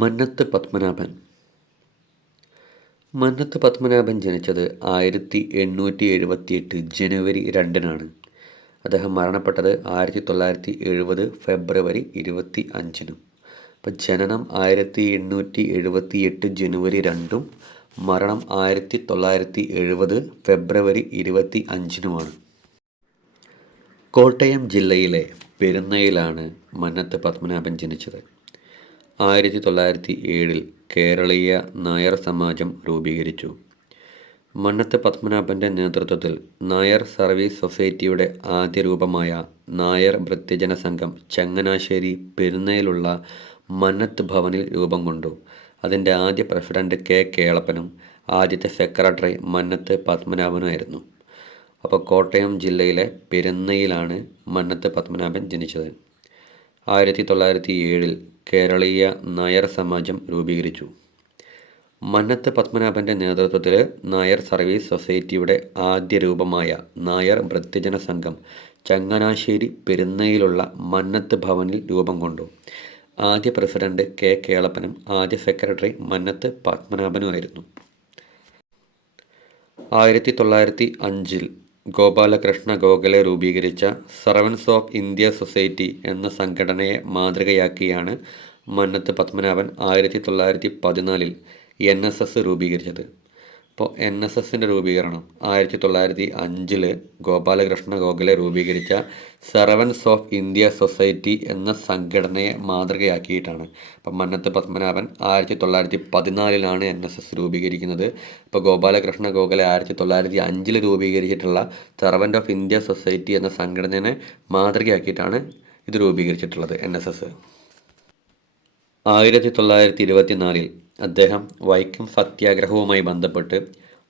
മന്നത്ത് പത്മനാഭൻ. മന്നത്ത് പത്മനാഭൻ ജനിച്ചത് 1878 ജനുവരി 2-നാണ്. അദ്ദേഹം മരണപ്പെട്ടത് 1970 ഫെബ്രുവരി 25-നും. അപ്പം ജനനം 1878 ജനുവരി 2-ഉം മരണം 1970 ഫെബ്രുവരി 25-നുമാണ്. കോട്ടയം ജില്ലയിലെ പെരുന്നയിലാണ് മന്നത്ത് പത്മനാഭൻ ജനിച്ചത്. 1907 കേരളീയ നായർ സമാജം രൂപീകരിച്ചു. മന്നത്ത് പത്മനാഭൻ്റെ നേതൃത്വത്തിൽ നായർ സർവീസ് സൊസൈറ്റിയുടെ ആദ്യ രൂപമായ നായർ ഭൃത്യജന സംഘം ചങ്ങനാശ്ശേരി പെരുന്നയിലുള്ള മന്നത്ത് ഭവനിൽ രൂപം കൊണ്ടു. അതിൻ്റെ ആദ്യ പ്രസിഡന്റ് കെ കേളപ്പനും ആദ്യത്തെ സെക്രട്ടറി മന്നത്ത് പത്മനാഭനുമായിരുന്നു. അപ്പോൾ കോട്ടയം ജില്ലയിലെ പെരുന്നയിലാണ് മന്നത്ത് പത്മനാഭൻ ജനിച്ചത്. 1907 കേരളീയ നായർ സമാജം രൂപീകരിച്ചു. മന്നത്ത് പത്മനാഭൻ്റെ നേതൃത്വത്തിൽ നായർ സർവീസ് സൊസൈറ്റിയുടെ ആദ്യ രൂപമായ നായർ ഭൃത്യജന സംഘം ചങ്ങനാശ്ശേരി പെരുന്നയിലുള്ള മന്നത്ത് ഭവനിൽ രൂപം കൊണ്ടു. ആദ്യ പ്രസിഡന്റ് കെ കേളപ്പനും ആദ്യ സെക്രട്ടറി മന്നത്ത് പത്മനാഭനുമായിരുന്നു. 1905 ഗോപാലകൃഷ്ണ ഗോഖലെ രൂപീകരിച്ച സർവൻസ് ഓഫ് ഇന്ത്യ സൊസൈറ്റി എന്ന സംഘടനയെ മാതൃകയാക്കിയാണ് മന്നത്ത് പത്മനാഭൻ 1914 NSS രൂപീകരിച്ചത്. അപ്പോൾ NSSൻ്റെ രൂപീകരണം 1905 ഗോപാലകൃഷ്ണ ഗോഖലെ രൂപീകരിച്ച സർവൻസ് ഓഫ് ഇന്ത്യ സൊസൈറ്റി എന്ന സംഘടനയെ മാതൃകയാക്കിയിട്ടാണ്. അപ്പം മന്നത്ത് പത്മനാഭൻ 1914 NSS രൂപീകരിക്കുന്നത്. ഇപ്പോൾ ഗോപാലകൃഷ്ണ ഗോഖലെ 1905 രൂപീകരിച്ചിട്ടുള്ള സർവൻറ്റ് ഓഫ് ഇന്ത്യ സൊസൈറ്റി എന്ന സംഘടനയെ മാതൃകയാക്കിയിട്ടാണ് ഇത് രൂപീകരിച്ചിട്ടുള്ളത് NSS. 1924 അദ്ദേഹം വൈക്കം സത്യാഗ്രഹവുമായി ബന്ധപ്പെട്ട്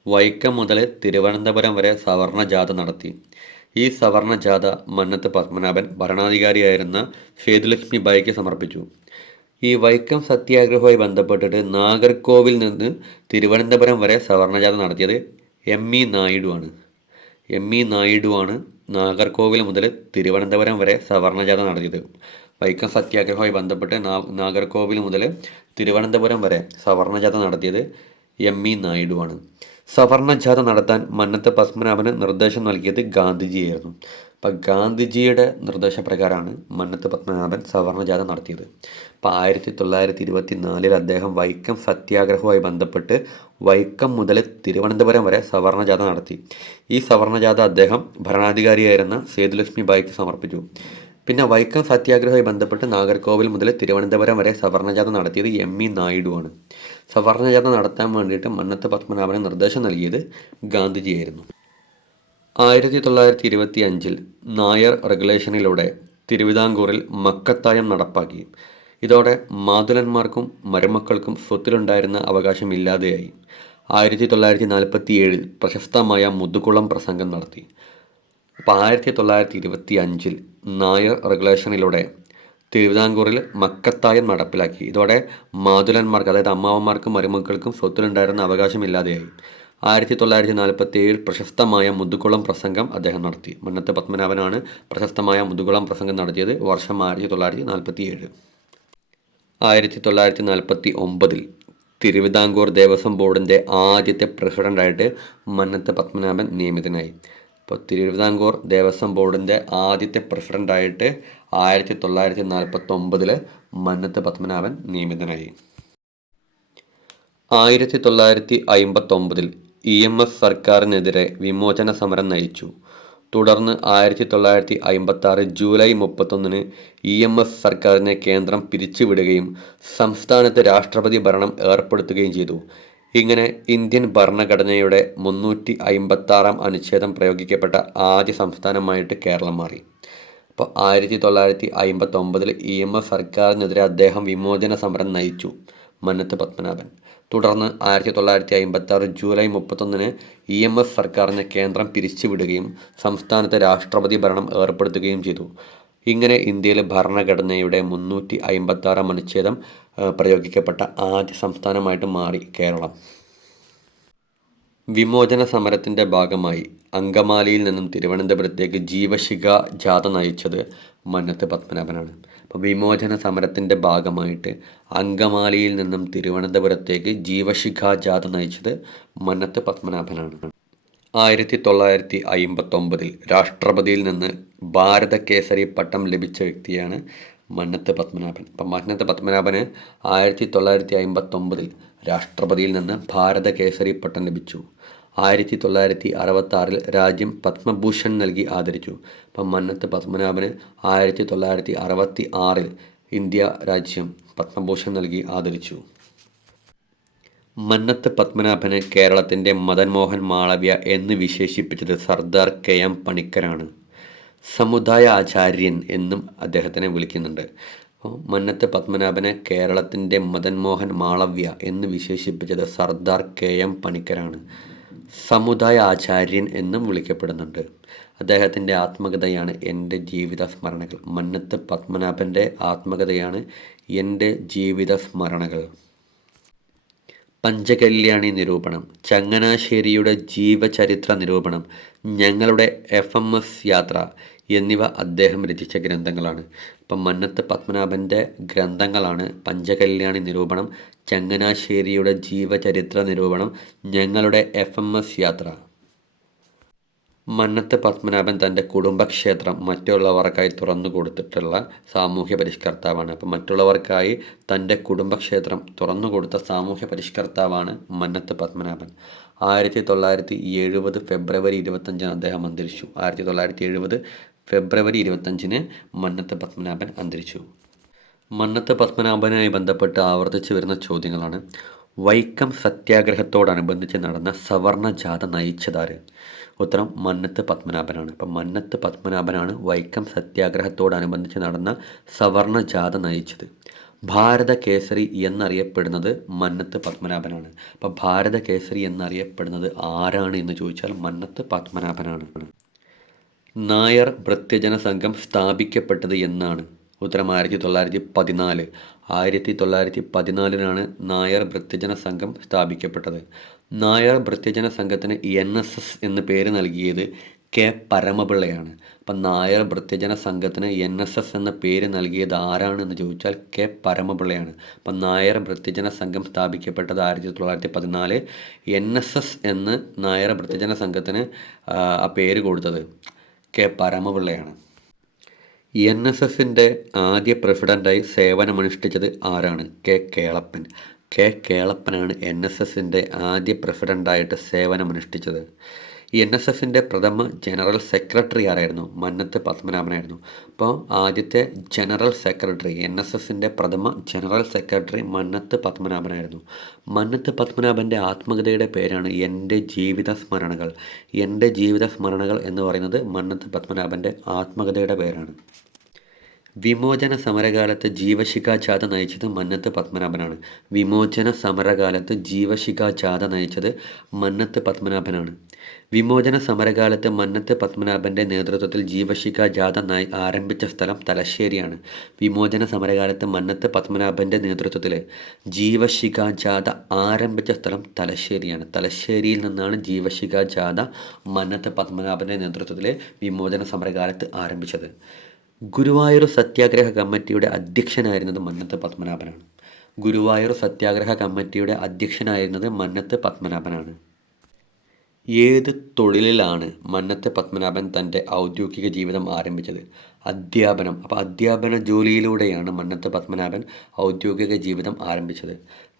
വൈക്കം മുതൽ തിരുവനന്തപുരം വരെ സവർണ ജാഥ നടത്തി. ഈ സവർണ ജാഥ മന്നത്ത് പത്മനാഭൻ ഭരണാധികാരിയായിരുന്ന സേതുലക്ഷ്മി ബായിക്ക് സമർപ്പിച്ചു. ഈ വൈക്കം സത്യാഗ്രഹവുമായി ബന്ധപ്പെട്ടിട്ട് നാഗർകോവിൽ നിന്ന് തിരുവനന്തപുരം വരെ സവർണ ജാഥ നടത്തിയത് M.E. നായിഡുവാണ് നാഗർകോവിൽ മുതൽ തിരുവനന്തപുരം വരെ സവർണ ജാഥ നടത്തിയത്. വൈക്കം സത്യാഗ്രഹവുമായി ബന്ധപ്പെട്ട് നാഗർകോവിൽ മുതൽ തിരുവനന്തപുരം വരെ സവർണ ജാഥ നടത്തിയത് M.E. നായിഡുവാണ്. സവർണ ജാഥ നടത്താൻ മന്നത്ത് പത്മനാഭന് നിർദ്ദേശം നൽകിയത് ഗാന്ധിജിയായിരുന്നു. അപ്പം ഗാന്ധിജിയുടെ നിർദ്ദേശപ്രകാരമാണ് മന്നത്ത് പത്മനാഭൻ സവർണ ജാഥ നടത്തിയത്. അപ്പോൾ 1924 അദ്ദേഹം വൈക്കം സത്യാഗ്രഹവുമായി ബന്ധപ്പെട്ട് വൈക്കം മുതൽ തിരുവനന്തപുരം വരെ സവർണ ജാഥ നടത്തി. ഈ സവർണ ജാഥ അദ്ദേഹം ഭരണാധികാരിയായിരുന്ന സേതുലക്ഷ്മി ബായിക്ക് സമർപ്പിച്ചു. പിന്നെ വൈക്കം സത്യാഗ്രഹവുമായി ബന്ധപ്പെട്ട് നാഗർകോവിൽ മുതൽ തിരുവനന്തപുരം വരെ സവർണ ജാഥ നടത്തിയത് M.E. നായിഡുവാണ്. സവർണ ജാഥ നടത്താൻ വേണ്ടിയിട്ട് മന്നത്ത് പത്മനാഭന് നിർദ്ദേശം നൽകിയത് ഗാന്ധിജിയായിരുന്നു. 1925 നായർ റെഗുലേഷനിലൂടെ തിരുവിതാംകൂറിൽ മക്കത്തായം നടപ്പാക്കി. ഇതോടെ മാതുലന്മാർക്കും മരുമക്കൾക്കും സ്വത്തിലുണ്ടായിരുന്ന അവകാശം ഇല്ലാതെയായി. 1947 പ്രശസ്തമായ മുതുകുളം പ്രസംഗം നടത്തി. അപ്പോൾ 1925 നായർ റെഗുലേഷനിലൂടെ തിരുവിതാംകൂറിൽ മക്കത്തായം നടപ്പിലാക്കി. ഇതോടെ മാതുലന്മാർക്ക്, അതായത് അമ്മാവന്മാർക്കും മരുമക്കൾക്കും സ്വത്തിലുണ്ടായിരുന്ന അവകാശമില്ലാതെയായി. 1947 പ്രശസ്തമായ മുതുകുളം പ്രസംഗം അദ്ദേഹം നടത്തി. മന്നത്ത് പത്മനാഭനാണ് പ്രശസ്തമായ മുതുകുളം പ്രസംഗം നടത്തിയത്. വർഷം 1947. 1949 തിരുവിതാംകൂർ ദേവസ്വം ബോർഡിൻ്റെ ആദ്യത്തെ പ്രസിഡൻ്റായിട്ട് മന്നത്ത് പത്മനാഭൻ നിയമിതനായി. അപ്പോൾ തിരുവിതാംകൂർ ദേവസ്വം ബോർഡിൻ്റെ ആദ്യത്തെ പ്രസിഡൻ്റായിട്ട് 1949 മന്നത്ത് പത്മനാഭൻ നിയമിതനായി. 1959 EMS സർക്കാരിനെതിരെ വിമോചന സമരം നയിച്ചു. തുടർന്ന് 1956 ജൂലൈ 31 EMS സർക്കാരിനെ കേന്ദ്രം പിരിച്ചുവിടുകയും സംസ്ഥാനത്ത് രാഷ്ട്രപതി ഭരണം ഏർപ്പെടുത്തുകയും ചെയ്തു. ഇങ്ങനെ ഇന്ത്യൻ ഭരണഘടനയുടെ 356 അനുച്ഛേദം പ്രയോഗിക്കപ്പെട്ട ആദ്യ സംസ്ഥാനമായിട്ട് കേരളം മാറി. അപ്പോൾ 1959 EMS സർക്കാരിനെതിരെ അദ്ദേഹം വിമോചന സമരം നയിച്ചു, മന്നത്ത് പത്മനാഭൻ. തുടർന്ന് 1956 ജൂലൈ 31 EMS സർക്കാരിനെ കേന്ദ്രം പിരിച്ചുവിടുകയും സംസ്ഥാനത്ത് രാഷ്ട്രപതി ഭരണം ഏർപ്പെടുത്തുകയും ചെയ്തു. ഇങ്ങനെ ഇന്ത്യയിലെ ഭരണഘടനയുടെ 356 അനുച്ഛേദം പ്രയോഗിക്കപ്പെട്ട ആദ്യ സംസ്ഥാനമായിട്ട് മാറി കേരളം. വിമോചന സമരത്തിൻ്റെ ഭാഗമായി അങ്കമാലിയിൽ നിന്നും തിരുവനന്തപുരത്തേക്ക് ജീവശിഖ ജാഥ നയിച്ചത് മന്നത്ത് പത്മനാഭനാണ്. അപ്പോൾ വിമോചന സമരത്തിൻ്റെ ഭാഗമായിട്ട് അങ്കമാലിയിൽ നിന്നും തിരുവനന്തപുരത്തേക്ക് ജീവശിഖ ജാഥ നയിച്ചത് മന്നത്ത് പത്മനാഭനാണ്. 1959 രാഷ്ട്രപതിയിൽ നിന്ന് ഭാരത കേസരി പട്ടം ലഭിച്ച വ്യക്തിയാണ് മന്നത്ത് പത്മനാഭൻ. അപ്പം മന്നത്ത് പത്മനാഭന് 1959 രാഷ്ട്രപതിയിൽ നിന്ന് ഭാരത കേസരി പട്ടം ലഭിച്ചു. 1966 രാജ്യം പത്മഭൂഷൺ നൽകി ആദരിച്ചു. അപ്പം മന്നത്ത് പത്മനാഭന് 1966 ഇന്ത്യ രാജ്യം പത്മഭൂഷൺ നൽകി ആദരിച്ചു. മന്നത്ത് പത്മനാഭന് കേരളത്തിൻ്റെ മദൻ മോഹൻ മാളവ്യ എന്ന് വിശേഷിപ്പിച്ചത് സർദാർ KM പണിക്കരാണ്. സമുദായ ആചാര്യൻ എന്നും അദ്ദേഹത്തിനെ വിളിക്കുന്നുണ്ട്. അപ്പോൾ മന്നത്ത് പത്മനാഭനെ കേരളത്തിൻ്റെ മദൻ മോഹൻ മാളവ്യ എന്ന് വിശേഷിപ്പിച്ചത് സർദാർ KM പണിക്കരാണ്. സമുദായ ആചാര്യൻ എന്നും വിളിക്കപ്പെടുന്നുണ്ട്. അദ്ദേഹത്തിൻ്റെ ആത്മകഥയാണ് എൻ്റെ ജീവിത സ്മരണകൾ. മന്നത്ത് പത്മനാഭൻ്റെ ആത്മകഥയാണ് എൻ്റെ ജീവിത സ്മരണകൾ. പഞ്ചകല്യാണി നിരൂപണം, ചങ്ങനാശ്ശേരിയുടെ ജീവചരിത്ര നിരൂപണം, ഞങ്ങളുടെ FMS യാത്ര എന്നിവ അദ്ദേഹം രചിച്ച ഗ്രന്ഥങ്ങളാണ്. അപ്പം മന്നത്ത് പത്മനാഭൻ്റെ ഗ്രന്ഥങ്ങളാണ് പഞ്ചകല്യാണി നിരൂപണം, ചങ്ങനാശ്ശേരിയുടെ ജീവചരിത്ര നിരൂപണം, ഞങ്ങളുടെ FMS യാത്ര. മന്നത്ത് പത്മനാഭൻ തൻ്റെ കുടുംബക്ഷേത്രം മറ്റുള്ളവർക്കായി തുറന്നു കൊടുത്തിട്ടുള്ള സാമൂഹ്യ പരിഷ്കർത്താവാണ്. അപ്പം മറ്റുള്ളവർക്കായി തൻ്റെ കുടുംബക്ഷേത്രം തുറന്നു കൊടുത്ത സാമൂഹ്യ പരിഷ്കർത്താവാണ് മന്നത്ത് പത്മനാഭൻ. 1970 ഫെബ്രുവരി 25 അദ്ദേഹം അന്തരിച്ചു. 1970 ഫെബ്രുവരി 25 മന്നത്ത് പത്മനാഭൻ അന്തരിച്ചു. മന്നത്ത് പത്മനാഭനുമായി ബന്ധപ്പെട്ട് ആവർത്തിച്ച് വരുന്ന ചോദ്യങ്ങളാണ്: വൈക്കം സത്യാഗ്രഹത്തോടനുബന്ധിച്ച് നടന്ന സവർണ ജാഥ നയിച്ചതാര്? ഉത്തരം മന്നത്ത് പത്മനാഭനാണ്. അപ്പം മന്നത്ത് പത്മനാഭനാണ് വൈക്കം സത്യാഗ്രഹത്തോടനുബന്ധിച്ച് നടന്ന സവർണ ജാഥ നയിച്ചത്. ഭാരത കേസരി എന്നറിയപ്പെടുന്നത് മന്നത്ത് പത്മനാഭനാണ്. അപ്പം ഭാരത കേസരി എന്നറിയപ്പെടുന്നത് ആരാണ് എന്ന് ചോദിച്ചാൽ മന്നത്ത് പത്മനാഭനാണ്. നായർ ഭൃത്യജന സംഘം സ്ഥാപിക്കപ്പെട്ടത് എന്നാണ്? ഉത്തരം 1914. 1914 നായർ ഭൃത്യജന സംഘം സ്ഥാപിക്കപ്പെട്ടത്. നായർ ഭൃത്യജന സംഘത്തിന് NSS എന്ന് പേര് നൽകിയത് K പരമപിള്ളയാണ്. അപ്പം നായർ ഭൃത്യജന സംഘത്തിന് NSS എന്ന പേര് നൽകിയത് ആരാണെന്ന് ചോദിച്ചാൽ K പരമപിള്ളയാണ്. അപ്പം നായർ ഭൃത്യജന സംഘം സ്ഥാപിക്കപ്പെട്ടത് 1914. NSS എന്ന് നായർ ഭൃത്യജന സംഘത്തിന് ആ പേര് കൊടുത്തത് K പരമപിള്ളയാണ്. NSSൻ്റെ ആദ്യ പ്രസിഡൻ്റായി സേവനമനുഷ്ഠിച്ചത് ആരാണ്? K കേളപ്പൻ. K കേളപ്പനാണ് NSSൻ്റെ ആദ്യ പ്രസിഡൻ്റായിട്ട് സേവനമനുഷ്ഠിച്ചത്. NSSൻ്റെ പ്രഥമ ജനറൽ സെക്രട്ടറി ആരായിരുന്നു? മന്നത്ത് പത്മനാഭനായിരുന്നു. അപ്പോൾ ആദ്യത്തെ ജനറൽ സെക്രട്ടറി, NSSൻ്റെ പ്രഥമ ജനറൽ സെക്രട്ടറി മന്നത്ത് പത്മനാഭനായിരുന്നു. മന്നത്ത് പത്മനാഭൻ്റെ ആത്മകഥയുടെ പേരാണ് എൻ്റെ ജീവിത സ്മരണകൾ. എൻ്റെ ജീവിത സ്മരണകൾ എന്ന് പറയുന്നത് മന്നത്ത് പത്മനാഭൻ്റെ ആത്മകഥയുടെ പേരാണ്. വിമോചന സമരകാലത്ത് ജീവശിഖ ജാഥ നയിച്ചത് മന്നത്ത് പത്മനാഭനാണ്. വിമോചന സമരകാലത്ത് ജീവശിഖ ജാഥ നയിച്ചത് മന്നത്ത് പത്മനാഭനാണ്. വിമോചന സമരകാലത്ത് മന്നത്ത് പത്മനാഭൻ്റെ നേതൃത്വത്തിൽ ജീവശിഖ ജാഥ ആരംഭിച്ച സ്ഥലം തലശ്ശേരിയാണ്. വിമോചന സമരകാലത്ത് മന്നത്ത് പത്മനാഭൻ്റെ നേതൃത്വത്തിൽ ജീവശിഖ ജാഥ ആരംഭിച്ച സ്ഥലം തലശ്ശേരിയാണ്. തലശ്ശേരിയിൽ നിന്നാണ് ജീവശിഖ ജാഥ മന്നത്ത് പത്മനാഭൻ്റെ നേതൃത്വത്തിൽ വിമോചന സമരകാലത്ത് ആരംഭിച്ചത്. ഗുരുവായൂർ സത്യാഗ്രഹ കമ്മിറ്റിയുടെ അധ്യക്ഷനായിരുന്നത് മന്നത്ത് പത്മനാഭനാണ്. ഗുരുവായൂർ സത്യാഗ്രഹ കമ്മിറ്റിയുടെ അധ്യക്ഷനായിരുന്നത് മന്നത്ത് പത്മനാഭനാണ്. ഏത് തൊഴിലിലാണ് മന്നത്ത് പത്മനാഭൻ തൻ്റെ ഔദ്യോഗിക ജീവിതം ആരംഭിച്ചത്? അധ്യാപനം. അപ്പോൾ അധ്യാപന ജോലിയിലൂടെയാണ് മന്നത്ത് പത്മനാഭൻ ഔദ്യോഗിക ജീവിതം ആരംഭിച്ചത്.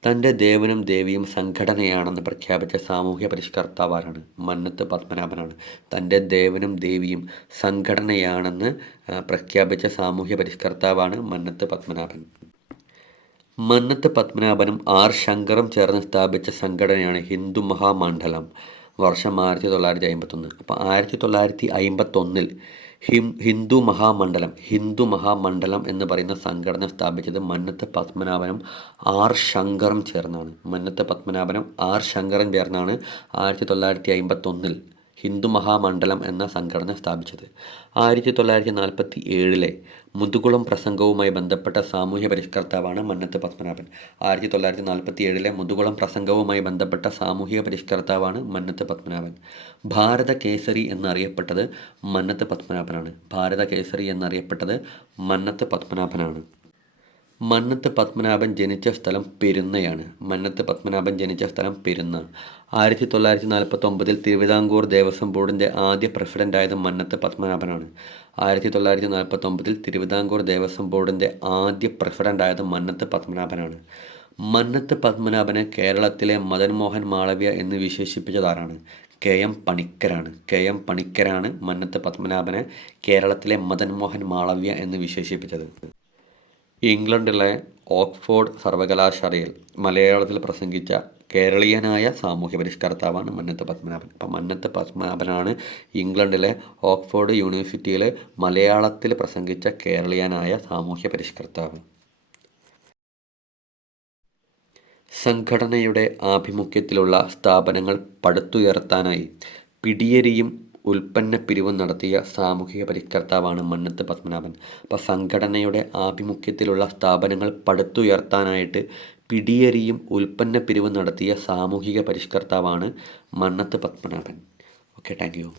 തൻ്റെ ദേവനും ദേവിയും സംഘടനയാണെന്ന് പ്രഖ്യാപിച്ച സാമൂഹ്യ പരിഷ്കർത്താവാണ്? മന്നത്ത് പത്മനാഭനാണ്. തൻ്റെ ദേവനും ദേവിയും സംഘടനയാണെന്ന് പ്രഖ്യാപിച്ച സാമൂഹ്യ പരിഷ്കർത്താവാണ് മന്നത്ത് പത്മനാഭൻ. മന്നത്ത് പത്മനാഭനും R ശങ്കറും ചേർന്ന് സ്ഥാപിച്ച സംഘടനയാണ് ഹിന്ദു മഹാമണ്ഡലം. വർഷം 1951. അപ്പോൾ 1951 ഹിന്ദു മഹാമണ്ഡലം എന്ന് പറയുന്ന സംഘടന സ്ഥാപിച്ചത് മന്നത്ത് പത്മനാഭനും R ശങ്കറും ചേർന്നാണ്. മന്നത്ത് പത്മനാഭനും R ശങ്കറും ചേർന്നാണ് 1951 ഹിന്ദു മഹാമണ്ഡലം എന്ന സംഘടന സ്ഥാപിച്ചത്? 1947 മുതുകുളം പ്രസംഗവുമായി ബന്ധപ്പെട്ട സാമൂഹ്യ പരിഷ്കർത്താവാണ് മന്നത്ത് പത്മനാഭൻ. 1947 മുതുകുളം പ്രസംഗവുമായി ബന്ധപ്പെട്ട സാമൂഹിക പരിഷ്കർത്താവാണ് മന്നത്ത് പത്മനാഭൻ. ഭാരത കേസരി എന്നറിയപ്പെട്ടത് മന്നത്ത് പത്മനാഭനാണ്. ഭാരത കേസരി എന്നറിയപ്പെട്ടത് മന്നത്ത് പത്മനാഭനാണ്. മന്നത്ത് പത്മനാഭൻ ജനിച്ച സ്ഥലം പെരുന്നയാണ്. മന്നത്ത് പത്മനാഭൻ ജനിച്ച സ്ഥലം പെരുന്ന. 1949 തിരുവിതാംകൂർ ദേവസ്വം ബോർഡിൻ്റെ ആദ്യ പ്രസിഡൻ്റായത് മന്നത്ത് പത്മനാഭനാണ്. 1949 തിരുവിതാംകൂർ ദേവസ്വം ബോർഡിൻ്റെ ആദ്യ പ്രസിഡൻ്റായത് മന്നത്ത് പത്മനാഭനാണ്. മന്നത്ത് പത്മനാഭനെ കേരളത്തിലെ മദൻ മോഹൻ മാളവ്യ എന്ന് വിശേഷിപ്പിച്ചതാരാണ്? KM പണിക്കരാണ്. KM പണിക്കരാണ് മന്നത്ത് പത്മനാഭനെ കേരളത്തിലെ മദൻ മോഹൻ മാളവ്യ എന്ന് വിശേഷിപ്പിച്ചത്. ഇംഗ്ലണ്ടിലെ ഓക്സ്ഫോർഡ് സർവകലാശാലയിൽ മലയാളത്തിൽ പ്രസംഗിച്ച കേരളീയനായ സാമൂഹ്യ പരിഷ്കർത്താവാണ് മന്നത്ത് പത്മനാഭൻ. അപ്പം മന്നത്ത് പത്മനാഭനാണ് ഇംഗ്ലണ്ടിലെ ഓക്സ്ഫോർഡ് യൂണിവേഴ്സിറ്റിയിൽ മലയാളത്തിൽ പ്രസംഗിച്ച കേരളീയനായ സാമൂഹ്യ പരിഷ്കർത്താവ്. സംഘടനയുടെ ആഭിമുഖ്യത്തിലുള്ള സ്ഥാപനങ്ങൾ പടുത്തുയർത്താനായി പിടിയേരിയും ഉൽപ്പന്ന പിരിവും നടത്തിയ സാമൂഹിക പരിഷ്കർത്താവാണ് മന്നത്ത് പത്മനാഭൻ. അപ്പോൾ സംഘടനയുടെ ആഭിമുഖ്യത്തിലുള്ള സ്ഥാപനങ്ങൾ പടുത്തുയർത്താനായിട്ട് പിടിയേരിയും ഉൽപ്പന്ന പിരിവും നടത്തിയ സാമൂഹിക പരിഷ്കർത്താവാണ് Mannath Padmanabhan. Okay, thank U.